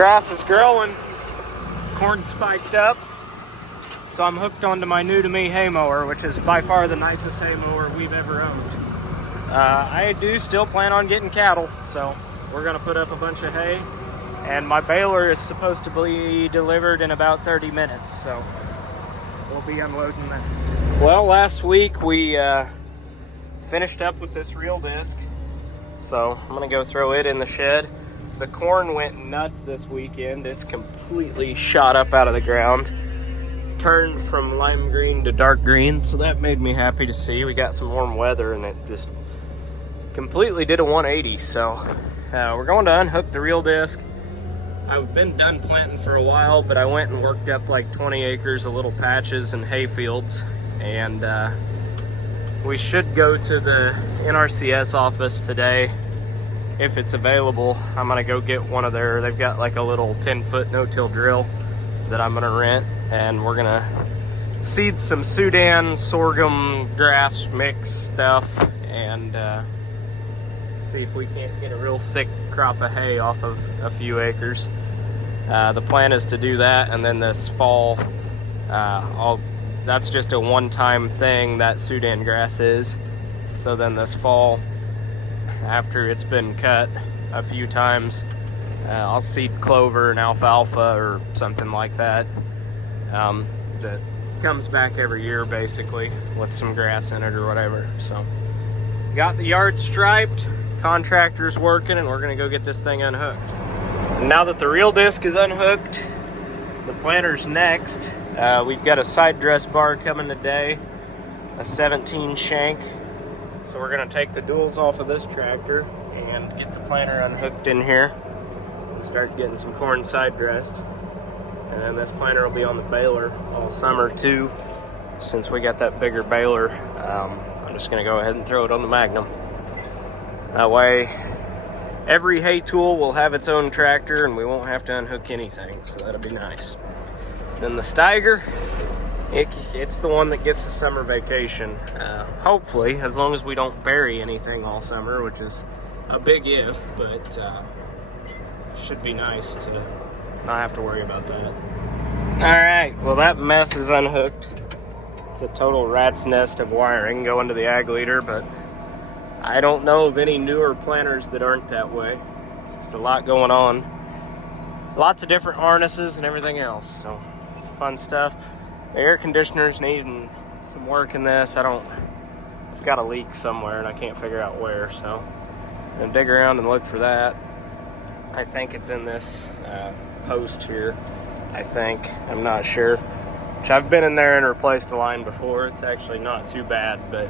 Grass is growing, corn spiked up, so I'm hooked onto my new to me hay mower, which is by far the nicest hay mower we've ever owned. I do still plan on getting cattle, so we're gonna put up a bunch of hay, and my baler is supposed to be delivered in about 30 minutes, so we'll be unloading that. Well, last week we finished up with this reel disc, so I'm gonna go throw it in the shed. The corn went nuts this weekend. It's completely shot up out of the ground, turned from lime green to dark green, so that made me happy to see. We got some warm weather and it just completely did a 180. So we're going to unhook the reel disc. I've been done planting for a while, but I went and worked up like 20 acres of little patches and hay fields, and we should go to the NRCS office today if it's available. I'm gonna go get one of they've got like a little 10-foot no-till drill that I'm gonna rent, and we're gonna seed some Sudan sorghum grass mix stuff and see if we can't get a real thick crop of hay off of a few acres. The plan is to do that, and then this fall that's just a one-time thing that Sudan grass is. So then this fall, after it's been cut a few times, I'll seed clover and alfalfa or something like that. That comes back every year basically with some grass in it or whatever. So got the yard striped, contractor's working, and we're gonna go get this thing unhooked. And now that the reel disc is unhooked, the planter's next. We've got a side dress bar coming today, a 17 shank. So we're gonna take the duals off of this tractor and get the planter unhooked in here and start getting some corn side dressed. And then this planter will be on the baler all summer too. Since we got that bigger baler, I'm just gonna go ahead and throw it on the Magnum. That way, every hay tool will have its own tractor and we won't have to unhook anything, so that'll be nice. Then the Steiger, it's the one that gets the summer vacation. Hopefully, as long as we don't bury anything all summer, which is a big if, but should be nice to not have to worry about that. Alright, well that mess is unhooked. It's a total rat's nest of wiring going to the ag leader, but I don't know of any newer planters that aren't that way. Just a lot going on. Lots of different harnesses and everything else, so fun stuff. The air conditioner's needing some work in this. I've got a leak somewhere and I can't figure out where, so I'm gonna dig around and look for that. I think it's in this post here, I'm not sure. Which I've been in there and replaced the line before. It's actually not too bad, but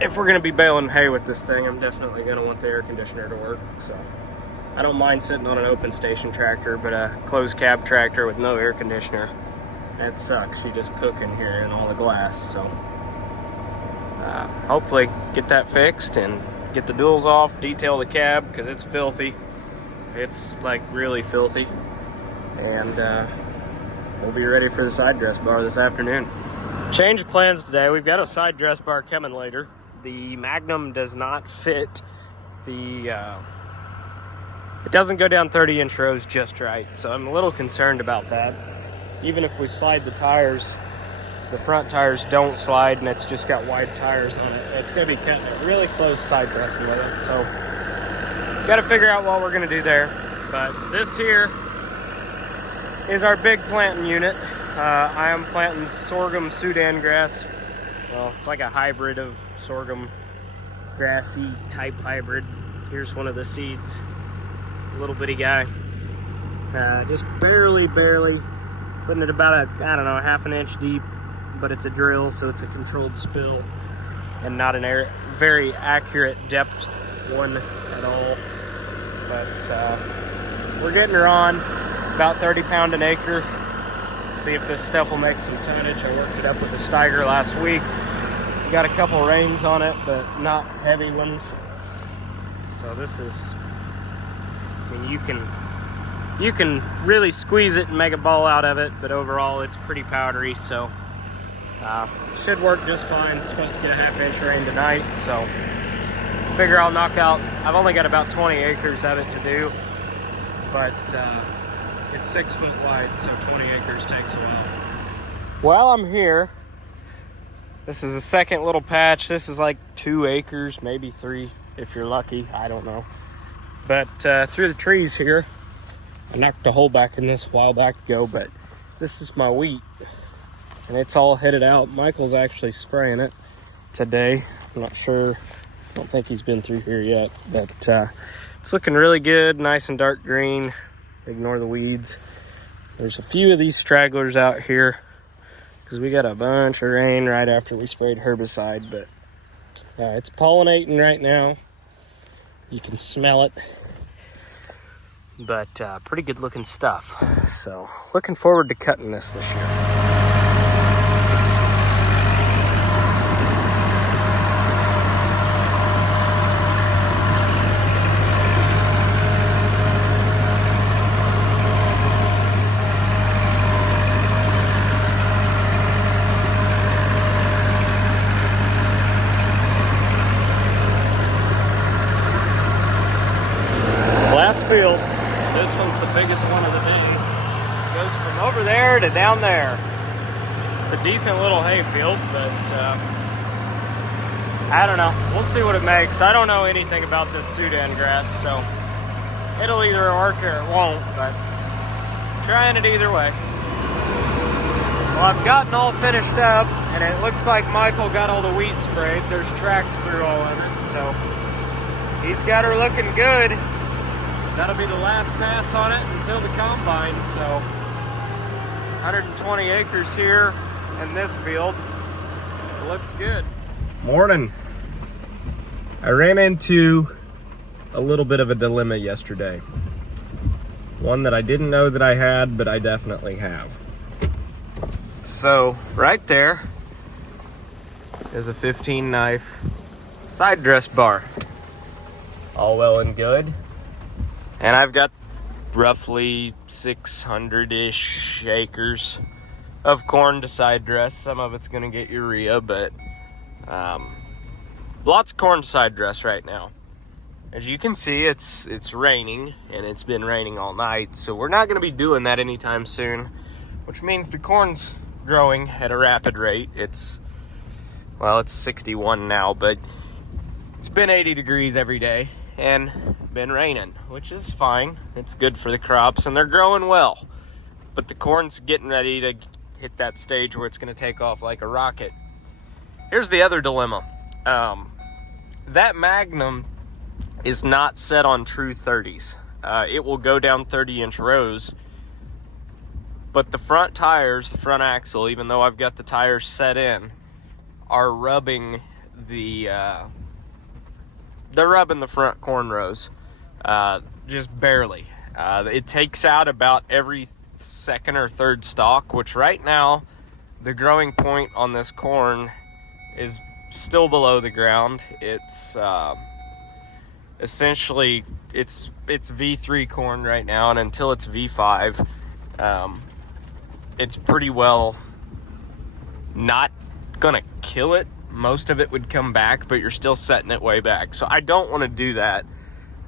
if we're gonna be baling hay with this thing, I'm definitely gonna want the air conditioner to work, so. I don't mind sitting on an open station tractor, but a closed cab tractor with no air conditioner, that sucks. You just cook in here in all the glass. So hopefully get that fixed and get the duals off, detail the cab because it's filthy. It's like really filthy. And we'll be ready for the side dress bar this afternoon. Change of plans today. We've got a side dress bar coming later. The Magnum does not fit the it doesn't go down 30-inch rows just right, so I'm a little concerned about that. Even if we slide the tires, the front tires don't slide, and it's just got wide tires on it. It's going to be cutting it really close side dressing with it, so got to figure out what we're going to do there. But this here is our big planting unit. I am planting sorghum Sudan grass. Well, it's like a hybrid of sorghum grassy type hybrid. Here's one of the seeds. Little bitty guy, just barely putting it about a half an inch deep, but it's a drill, so it's a controlled spill and not an very accurate depth one at all. But we're getting her on about 30 pound an acre. See if this stuff will make some tonnage. I worked it up with the Steiger last week. We got a couple rains on it, but not heavy ones. So this is, I mean, you can really squeeze it and make a ball out of it, but overall it's pretty powdery, so should work just fine. It's supposed to get a half-inch rain tonight, so figure I'll knock out, I've only got about 20 acres of it to do, but it's 6 foot wide, so 20 acres takes a while. While I'm here, this is the second little patch. This is like 2 acres, maybe 3 if you're lucky. I don't know. But through the trees here, I knocked a hole back in this a while back ago, but this is my wheat, and it's all headed out. Michael's actually spraying it today. I'm not sure. I don't think he's been through here yet, but it's looking really good, nice and dark green. Ignore the weeds. There's a few of these stragglers out here because we got a bunch of rain right after we sprayed herbicide, but it's pollinating right now. You can smell it, but pretty good looking stuff. So looking forward to cutting this year. Field. This one's the biggest one of the day. Goes from over there to down there. It's a decent little hay field, but I don't know. We'll see what it makes. I don't know anything about this Sudan grass, so it'll either work or it won't, but I'm trying it either way. Well, I've gotten all finished up, and it looks like Michael got all the wheat sprayed. There's tracks through all of it, so he's got her looking good. That'll be the last pass on it until the combine, so 120 acres here in this field. It looks good. Morning. I ran into a little bit of a dilemma yesterday. One that I didn't know that I had, but I definitely have. So right there is a 15 knife side dress bar. All well and good. And I've got roughly 600-ish acres of corn to side dress. Some of it's gonna get urea, but lots of corn to side dress right now. As you can see, it's raining, and it's been raining all night, so we're not gonna be doing that anytime soon, which means the corn's growing at a rapid rate. It's 61 now, but it's been 80 degrees every day and been raining, which is fine. It's good for the crops, and they're growing well. But the corn's getting ready to hit that stage where it's going to take off like a rocket. Here's the other dilemma. That Magnum is not set on true 30s. It will go down 30-inch rows, but the front tires, the front axle, even though I've got the tires set in, are rubbing they're rubbing the front corn rows, just barely. It takes out about every second or third stalk, which right now, the growing point on this corn is still below the ground. It's essentially, it's V3 corn right now, and until it's V5, it's pretty well not gonna kill it. Most of it would come back, but you're still setting it way back. So I don't want to do that.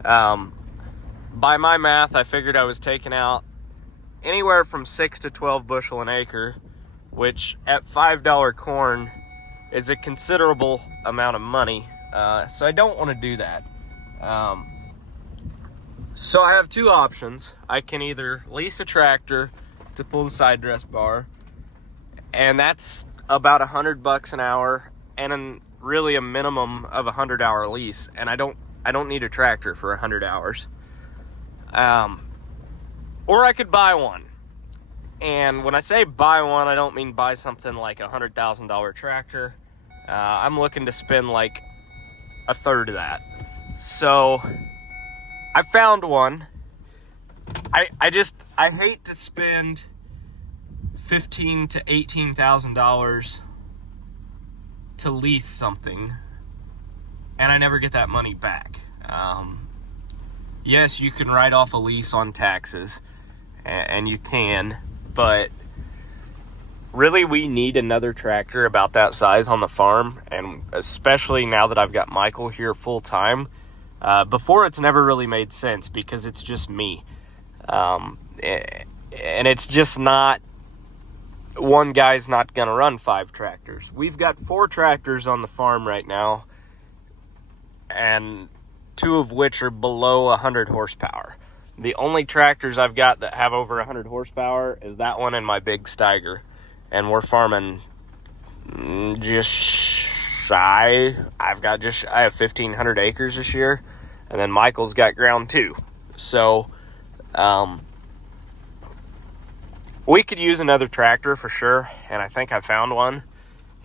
By my math, I figured I was taking out anywhere from 6 to 12 bushel an acre, which at $5 corn is a considerable amount of money. So I don't want to do that. So I have two options. I can either lease a tractor to pull the side dress bar, and that's about $100 an hour, and really a minimum of a 100-hour lease, and I don't need a tractor for 100 hours. Or I could buy one. And when I say buy one, I don't mean buy something like a $100,000 tractor. I'm looking to spend like a third of that. So I found one. I hate to spend $15,000 to $18,000 to lease something, and I never get that money back. Yes, you can write off a lease on taxes, and you can, but really we need another tractor about that size on the farm, and especially now that I've got Michael here full time. Before, it's never really made sense because it's just me. And it's just not, one guy's not going to run 5 tractors. We've got 4 tractors on the farm right now, and 2 of which are below 100 horsepower. The only tractors I've got that have over 100 horsepower is that one and my big Steiger. And we're farming just shy. I have 1,500 acres this year. And then Michael's got ground too. So, we could use another tractor for sure. And I think I found one.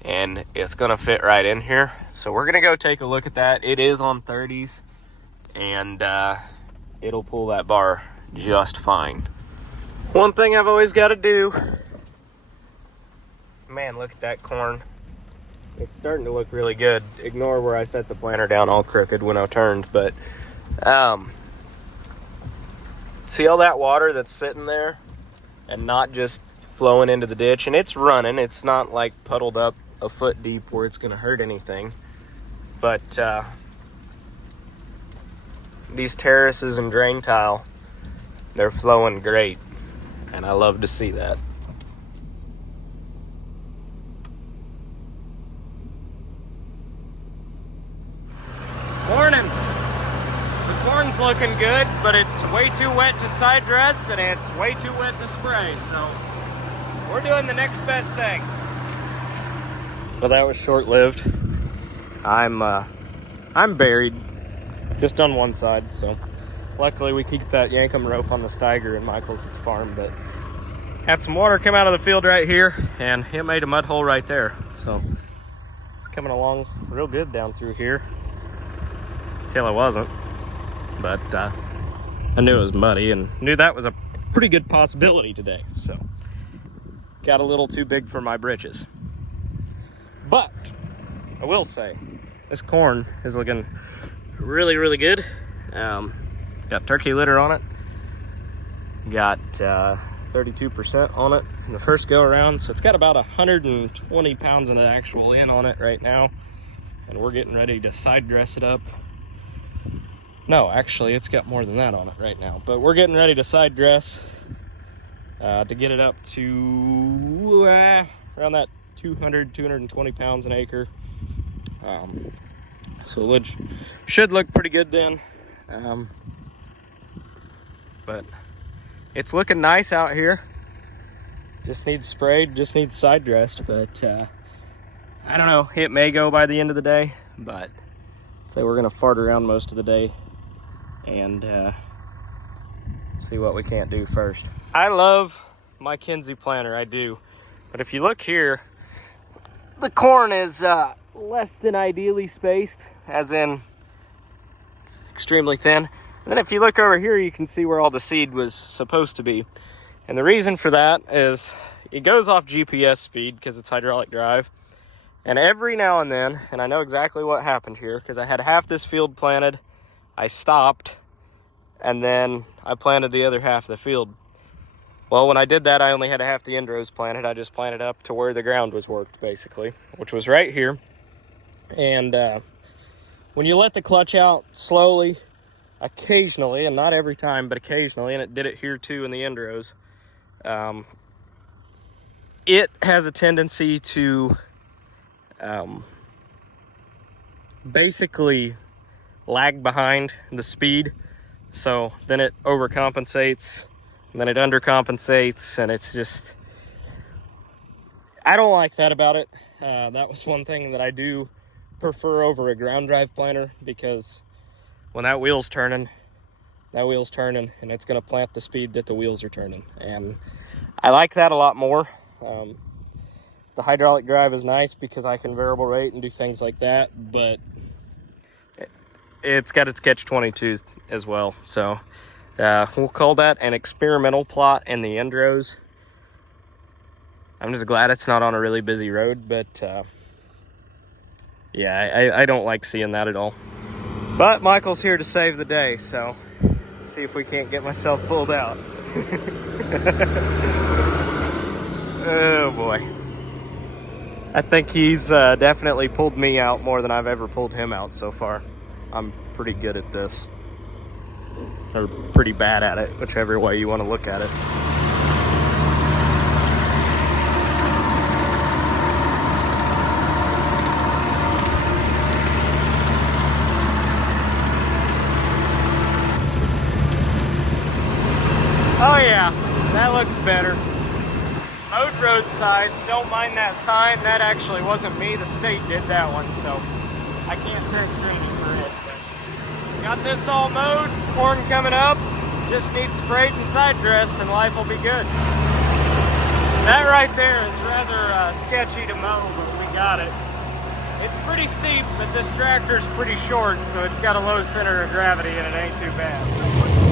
And it's going to fit right in here. So we're going to go take a look at that. It is on 30s. And, it'll pull that bar just fine. One thing I've always got to do, man, look at that corn. It's starting to look really good. Ignore where I set the planter down all crooked when I turned, but see all that water that's sitting there and not just flowing into the ditch, and it's running. It's not like puddled up a foot deep where it's going to hurt anything, but these terraces and drain tile, they're flowing great, and I love to see that. Morning. The corn's looking good, but it's way too wet to side dress and it's way too wet to spray, so we're doing the next best thing. Well, that was short-lived. I'm buried just on one side, so luckily we keep that Yankum rope on the Steiger and Michael's at the farm, but had some water come out of the field right here and it made a mud hole right there, so it's coming along real good down through here till it wasn't, but I knew it was muddy and knew that was a pretty good possibility today, so got a little too big for my britches. But I will say this corn is looking really, really good. Got turkey litter on it. Got 32% on it from the first go around. So it's got about 120 pounds of the actual in on it right now. And we're getting ready to side dress it up. No, actually it's got more than that on it right now. But we're getting ready to side dress to get it up to around that 220 pounds an acre. So it should look pretty good then. But it's looking nice out here. Just needs sprayed, just needs side dressed, but I don't know, it may go by the end of the day, but say we're gonna fart around most of the day and see what we can't do first. I love my Kinze planter, I do. But if you look here, the corn is less than ideally spaced, as in it's extremely thin. And then if you look over here, you can see where all the seed was supposed to be. And the reason for that is it goes off GPS speed because it's hydraulic drive. And every now and then, and I know exactly what happened here because I had half this field planted, I stopped, and then I planted the other half of the field. Well, when I did that, I only had half the end rows planted. I just planted up to where the ground was worked, basically, which was right here. And when you let the clutch out slowly, occasionally, and not every time, but occasionally, and it did it here too in the end rows, it has a tendency to basically lag behind the speed. So then it overcompensates, and then it undercompensates, and it's just, I don't like that about it. That was one thing that I do prefer over a ground drive planter, because when that wheel's turning, and it's going to plant the speed that the wheels are turning. And I like that a lot more. The hydraulic drive is nice because I can variable rate and do things like that, but it's got its catch-22 as well. So we'll call that an experimental plot in the end rows. I'm just glad it's not on a really busy road, but yeah, I don't like seeing that at all. But Michael's here to save the day, so see if we can't get myself pulled out. Oh boy. I think he's definitely pulled me out more than I've ever pulled him out so far. I'm pretty good at this. or pretty bad at it, whichever way you want to look at it. Oh yeah, that looks better. Mode roadsides, don't mind that sign. That actually wasn't me, the state did that one, so I can't take credit for it. But got this all mowed, corn coming up, just needs sprayed and side dressed and life will be good. That right there is rather sketchy to mow, but we got it. It's pretty steep, but this tractor's pretty short, so it's got a low center of gravity and it ain't too bad.